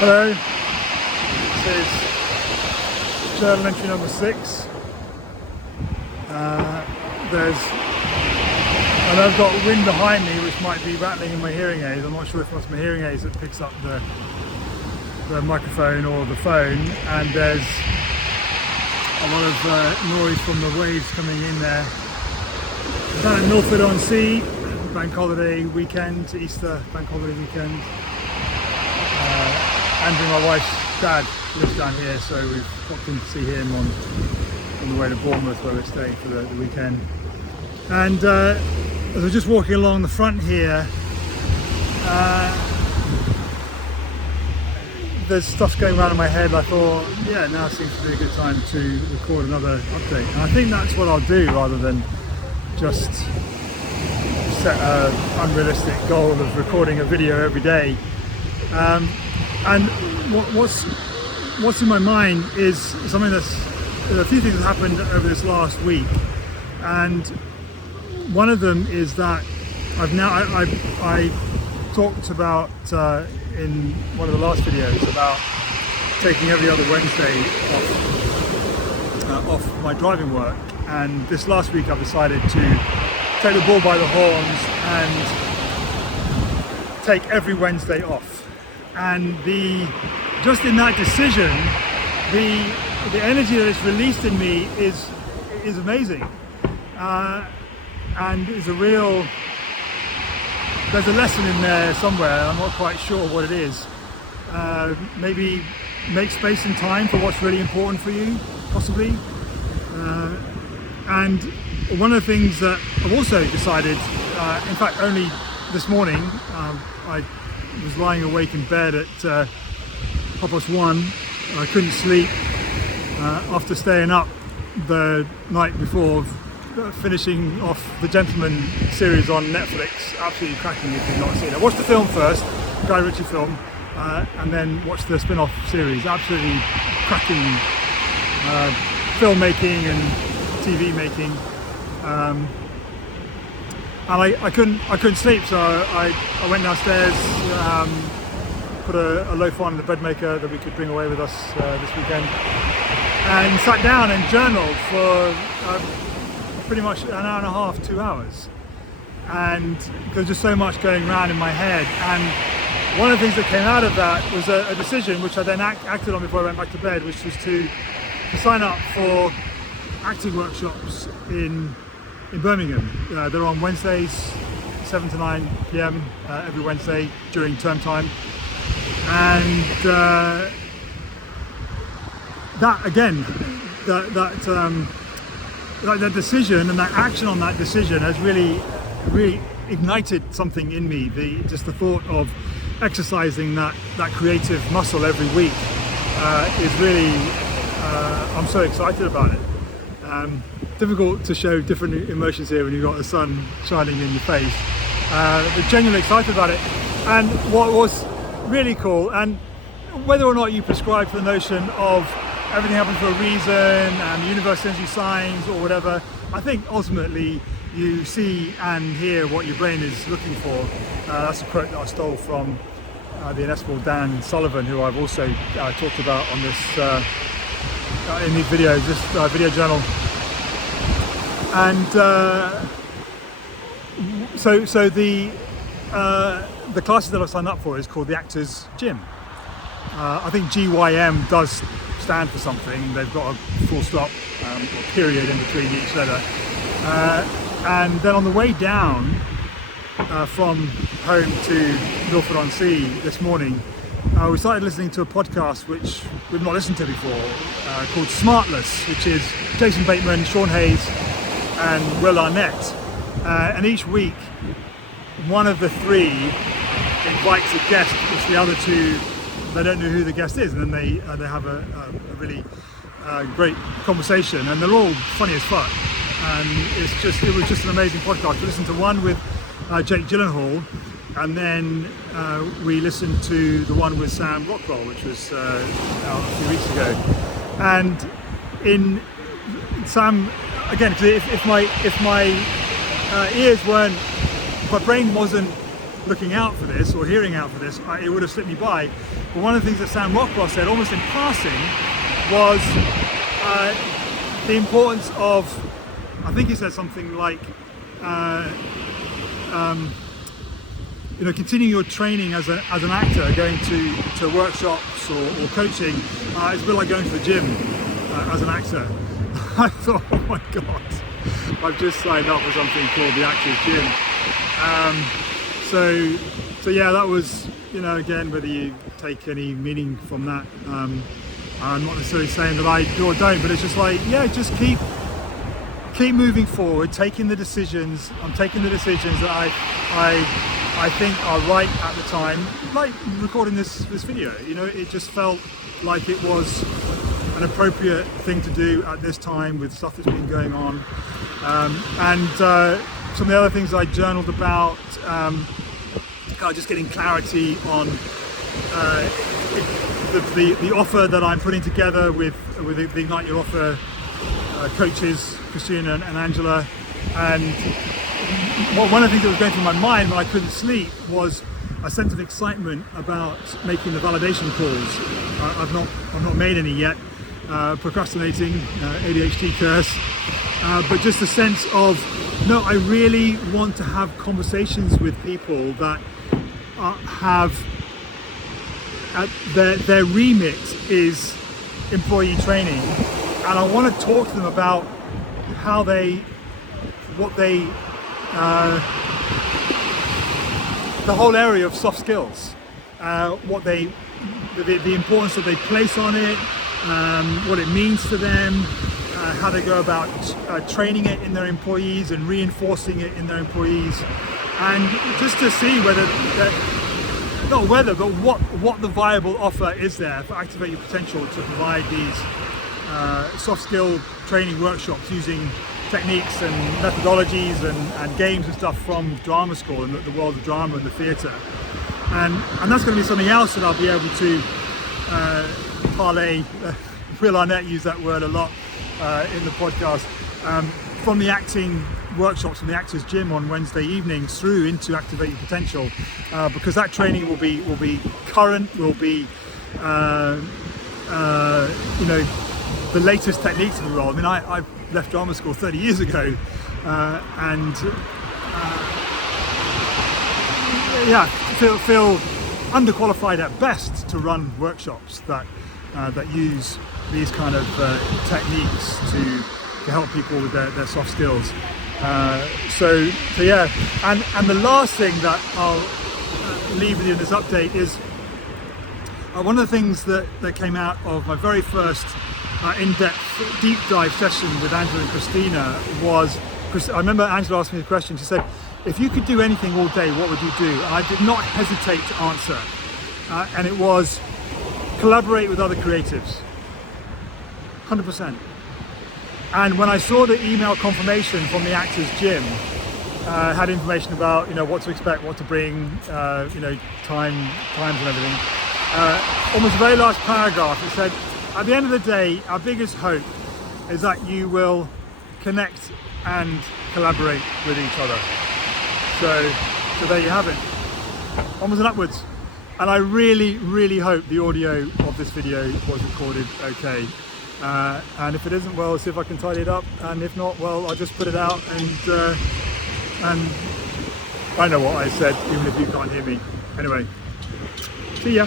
Hello, this is journal entry number 6. I know I've got wind behind me which might be rattling in my hearing aids. I'm not sure if it's my hearing aids that picks up the microphone or the phone, and there's a lot of noise from the waves coming in there. Down at Milford-on-Sea, bank holiday weekend, Easter bank holiday weekend. Andrew, my wife's dad, lives down here, so we've popped in to see him on the way to Bournemouth, where we're staying for the weekend. And as I was just walking along the front here, there's stuff going around in my head. I thought, yeah, now seems to be a good time to record another update. And I think that's what I'll do, rather than just set an unrealistic goal of recording a video every day. And what's in my mind is something a few things that happened over this last week, and one of them is that I talked about in one of the last videos about taking every other Wednesday off my driving work, and this last week I've decided to take the bull by the horns and take every Wednesday off. And just in that decision, the energy that is released in me is amazing, and is there's a lesson in there somewhere. I'm not quite sure what it is. Maybe make space and time for what's really important for you, possibly. And one of the things that I've also decided, in fact only this morning, I was lying awake in bed at 1:30. I couldn't sleep after staying up the night before, finishing off the Gentleman series on Netflix. Absolutely cracking if you've not seen it. I watched the film first, Guy Ritchie film, and then watched the spin-off series. Absolutely cracking filmmaking and TV making. And I couldn't sleep, so I went downstairs, put a loaf on the bread maker that we could bring away with us this weekend, and sat down and journaled for pretty much an hour and a half, 2 hours. And there's just so much going around in my head, and one of the things that came out of that was a decision which I then acted on before I went back to bed, which was to sign up for acting workshops in Birmingham. They're on Wednesdays, 7 to 9 p.m. Every Wednesday during term time. And that again, that decision and that action on that decision has really ignited something in me. Just the thought of exercising that creative muscle every week is really, I'm so excited about it. Difficult to show different emotions here when you've got the sun shining in your face, but genuinely excited about it. And what was really cool, and whether or not you prescribe for the notion of everything happens for a reason and the universe sends you signs or whatever, I think ultimately you see and hear what your brain is looking for. That's a quote that I stole from the inestimable Dan Sullivan, who I've also talked about on this in these videos, this video journal. And so the classes that I've signed up for is called the Actors Gym. I think GYM does stand for something. They've got a full stop or period in between each letter. And then on the way down from home to Milford-on-Sea this morning, we started listening to a podcast which we've not listened to before, called Smartless, which is Jason Bateman, Sean Hayes, and Will Arnett. And each week, one of the three invites a guest, which the other two, they don't know who the guest is, and then they have a really great conversation, and they're all funny as fuck. And it was just an amazing podcast. We listened to one with Jake Gyllenhaal, and then we listened to the one with Sam Rockwell, which was out a few weeks ago. And in Sam, again, if my ears weren't, if my brain wasn't looking out for this or hearing out for this, it would have slipped me by. But one of the things that Sam Rockwell said, almost in passing, was the importance of, I think he said something like, you know, continuing your training as an actor, going to workshops or coaching, it's a bit like going to the gym as an actor. I thought, oh my God, I've just signed up for something called the Actors Gym. So yeah, that was, you know, again, whether you take any meaning from that, I'm not necessarily saying that I do or don't, but it's just like, yeah, just keep moving forward, taking the decisions. I'm taking the decisions that I think are right at the time, like recording this video. You know, it just felt like it was an appropriate thing to do at this time with stuff that's been going on. And some of the other things I journaled about, just getting clarity on the offer that I'm putting together with the Ignite Your Offer coaches, Christina and Angela. And one of the things that was going through my mind when I couldn't sleep was a sense of excitement about making the validation calls. I've not made any yet, procrastinating, ADHD curse, but just a sense of, no, I really want to have conversations with people that have their remit is employee training, and I want to talk to them about how the whole area of soft skills, the importance that they place on it, what it means to them, how they go about training it in their employees and reinforcing it in their employees, and just to see whether, but what the viable offer is there for Activate Your Potential to provide these soft skill training workshops using techniques and methodologies and games and stuff from drama school and the world of drama and the theatre. And that's going to be something else that I'll be able to parlay, Will Arnett used that word a lot in the podcast, from the acting workshops from the Actors Gym on Wednesday evenings through into Activate Your Potential, because that training will be current, will be you know, the latest techniques of the role. I mean, I left drama school 30 years ago, and yeah, feel underqualified at best to run workshops that use these kind of techniques to help people with their soft skills. So yeah, and the last thing that I'll leave with you in this update is one of the things that came out of my very first in-depth deep dive session with Angela and Christina was, I remember Angela asked me a question. She said, if you could do anything all day, what would you do? And I did not hesitate to answer, and it was collaborate with other creatives, 100%. And when I saw the email confirmation from the Actors Gym, had information about, you know, what to expect, what to bring, you know, times and everything. Almost a very last paragraph, it said, at the end of the day, our biggest hope is that you will connect and collaborate with each other. So there you have it. Onwards and upwards. And I really, really hope the audio of this video was recorded okay. And if it isn't, well, I'll see if I can tidy it up. And if not, well, I'll just put it out and I know what I said, even if you can't hear me. Anyway, see ya.